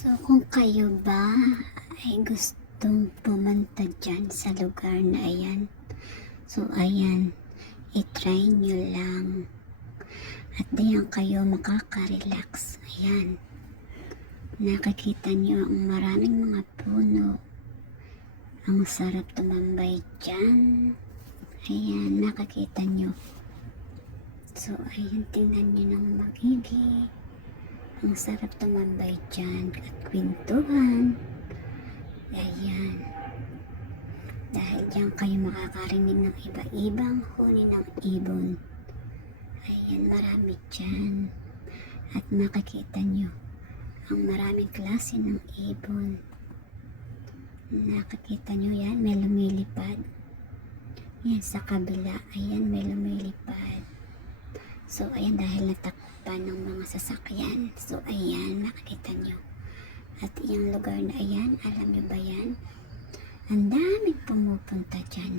So, kung kayo ba ay gustong pumunta dyan sa lugar na ayan, so ayan, itry nyo lang. At diyan kayo makaka-relax. Ayan. Nakikita nyo ang maraming mga puno. Ang sarap tumambay dyan. Ayan, nakikita nyo. So, ayan, tingnan nyo ng magigi. Ang sarap tumambay dyan at kwentuhan. Ayan. Dahil dyan kayo makakarinig ng iba-ibang huni ng ibon. Ayan, marami dyan. At makikita nyo ang maraming klase ng ibon. Nakikita nyo yan, may lumilipad. Yan, sa kabila, ayan, may lumilipad. So, ayan, dahil natakpan ng mga sasakyan. So, ayan, nakikita nyo. At yung lugar na ayan, alam nyo ba yan? Ang daming pumupunta dyan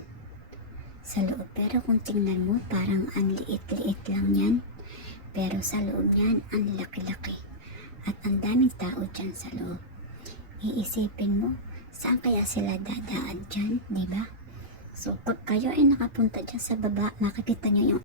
sa loob. Pero kung tingnan mo, parang ang liit-liit lang yan. Pero sa loob niyan, ang laki-laki. At ang daming tao dyan sa loob. Iisipin mo, saan kaya sila dadaan dyan, di ba? So, pag kayo ay nakapunta dyan sa baba, makikita nyo yung